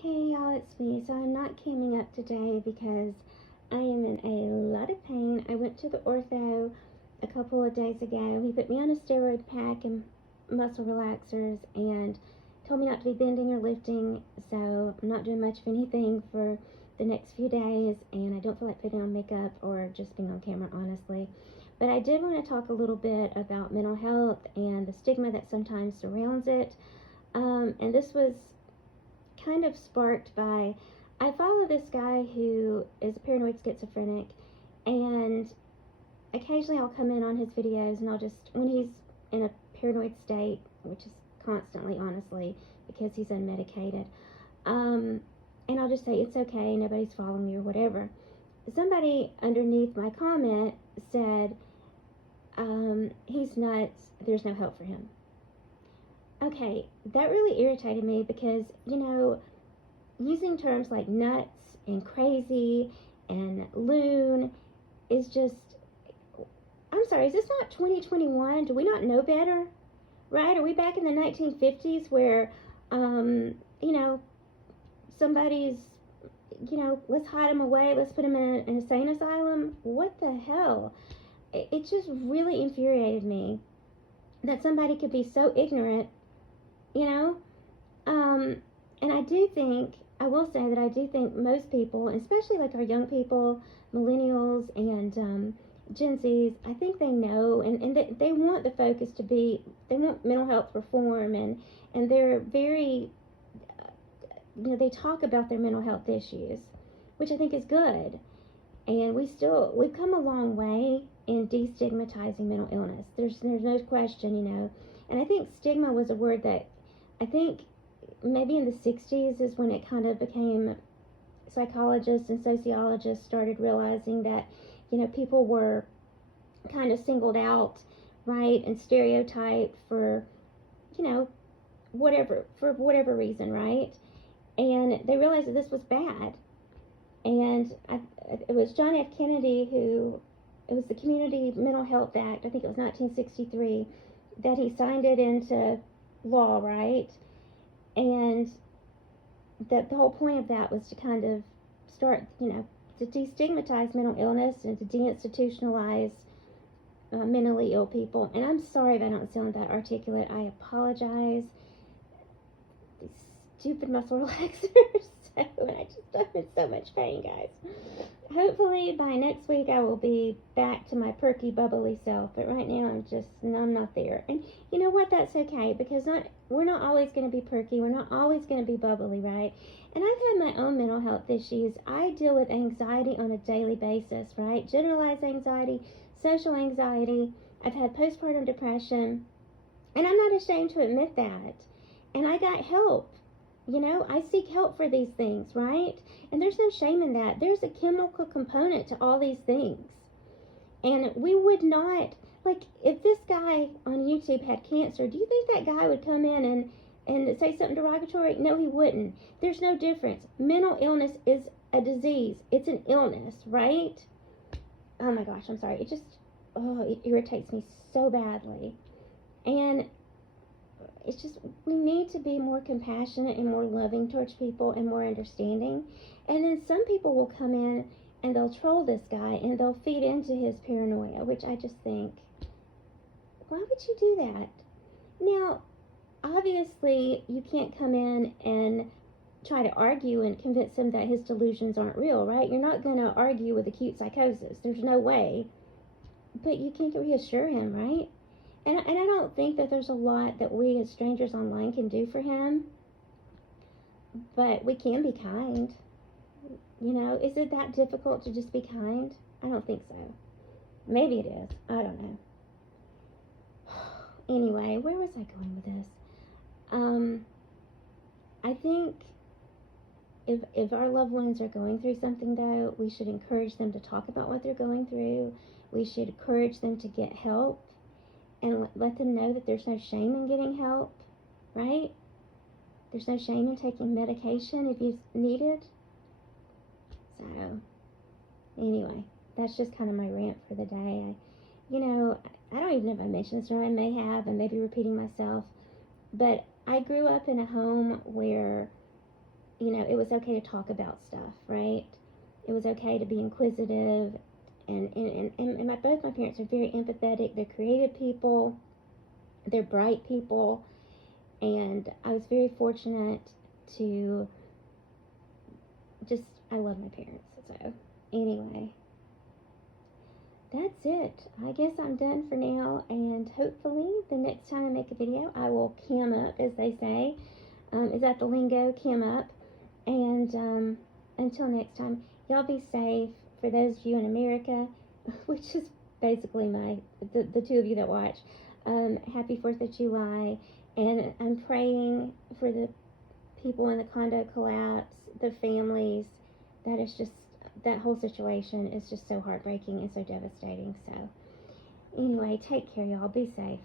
Hey y'all, it's me. So I'm not camming up today because I am in a lot of pain. I went to the ortho a couple of days ago. He put me on a steroid pack and muscle relaxers and told me not to be bending or lifting. So I'm not doing much of anything for the next few days, and I don't feel like putting on makeup or just being on camera, honestly. But I did want to talk a little bit about mental health and the stigma that sometimes surrounds it. And this was kind of sparked by I follow this guy who is a paranoid schizophrenic, and occasionally I'll come in on his videos and I'll just, when he's in a paranoid state, which is constantly, honestly, because he's unmedicated, and I'll just say, it's okay, nobody's following me or whatever. Somebody underneath my comment said, he's nuts, there's no help for him. Okay, that really irritated me because, using terms like nuts and crazy and loon is just, I'm sorry, is this not 2021? Do we not know better? Right? Are we back in the 1950s where, you know, somebody's, let's hide him away, let's put him in an insane asylum? What the hell? It just really infuriated me that somebody could be so ignorant, you know? And I will say that I do think most people, especially like our young people, millennials and Gen Zs, I think they know and they want the focus to be, they want mental health reform and they're very, they talk about their mental health issues, which I think is good. And we've come a long way in destigmatizing mental illness. There's no question. And I think stigma was a word that I think maybe in the 60s is when it kind of became, psychologists and sociologists started realizing that, people were kind of singled out, right, and stereotyped for, you know, for whatever reason, right? And they realized that this was bad. And it was John F. Kennedy who, it was the Community Mental Health Act, I think it was 1963, that he signed it into law, right? And that the whole point of that was to kind of start, to destigmatize mental illness and to deinstitutionalize mentally ill people. And I'm sorry if I don't sound that articulate. I apologize. These stupid muscle relaxers. And I just, I'm in so much pain, guys. Hopefully by next week I will be back to my perky, bubbly self. But right now I'm not there. And you know what? That's okay, because we're not always going to be perky. We're not always going to be bubbly, right? And I've had my own mental health issues. I deal with anxiety on a daily basis, right? Generalized anxiety, social anxiety. I've had postpartum depression. And I'm not ashamed to admit that. And I got help. I seek help for these things, right? And there's no shame in that. There's a chemical component to all these things. And we would not, like, if this guy on YouTube had cancer, do you think that guy would come in and say something derogatory? No, he wouldn't. There's no difference. Mental illness is a disease. It's an illness, right? Oh my gosh, I'm sorry. It irritates me so badly. And it's just, we need to be more compassionate and more loving towards people and more understanding. And then some people will come in and they'll troll this guy and they'll feed into his paranoia, which I just think, why would you do that? Now, obviously, you can't come in and try to argue and convince him that his delusions aren't real, right? You're not going to argue with acute psychosis. There's no way. But you can reassure him, right? And I don't think that there's a lot that we as strangers online can do for him, but we can be kind. Is it that difficult to just be kind? I don't think so. Maybe it is. I don't know. Anyway, where was I going with this? I think if our loved ones are going through something, though, we should encourage them to talk about what they're going through. We should encourage them to get help and let them know that there's no shame in getting help, right? There's no shame in taking medication if you need it. So, anyway, that's just kind of my rant for the day. I don't even know if I mentioned this, or I may have, and maybe repeating myself, but I grew up in a home where it was okay to talk about stuff, right? It was okay to be inquisitive. And both my parents are very empathetic. They're creative people. They're bright people. And I was very fortunate to I love my parents. So, anyway, that's it. I guess I'm done for now, and hopefully the next time I make a video, I will cam up, as they say. Is that the lingo? Cam up. And until next time, y'all be safe. For those of you in America, which is basically the two of you that watch, happy 4th of July. And I'm praying for the people in the condo collapse, the families. That whole situation is just so heartbreaking and so devastating. So, anyway, take care, y'all. Be safe.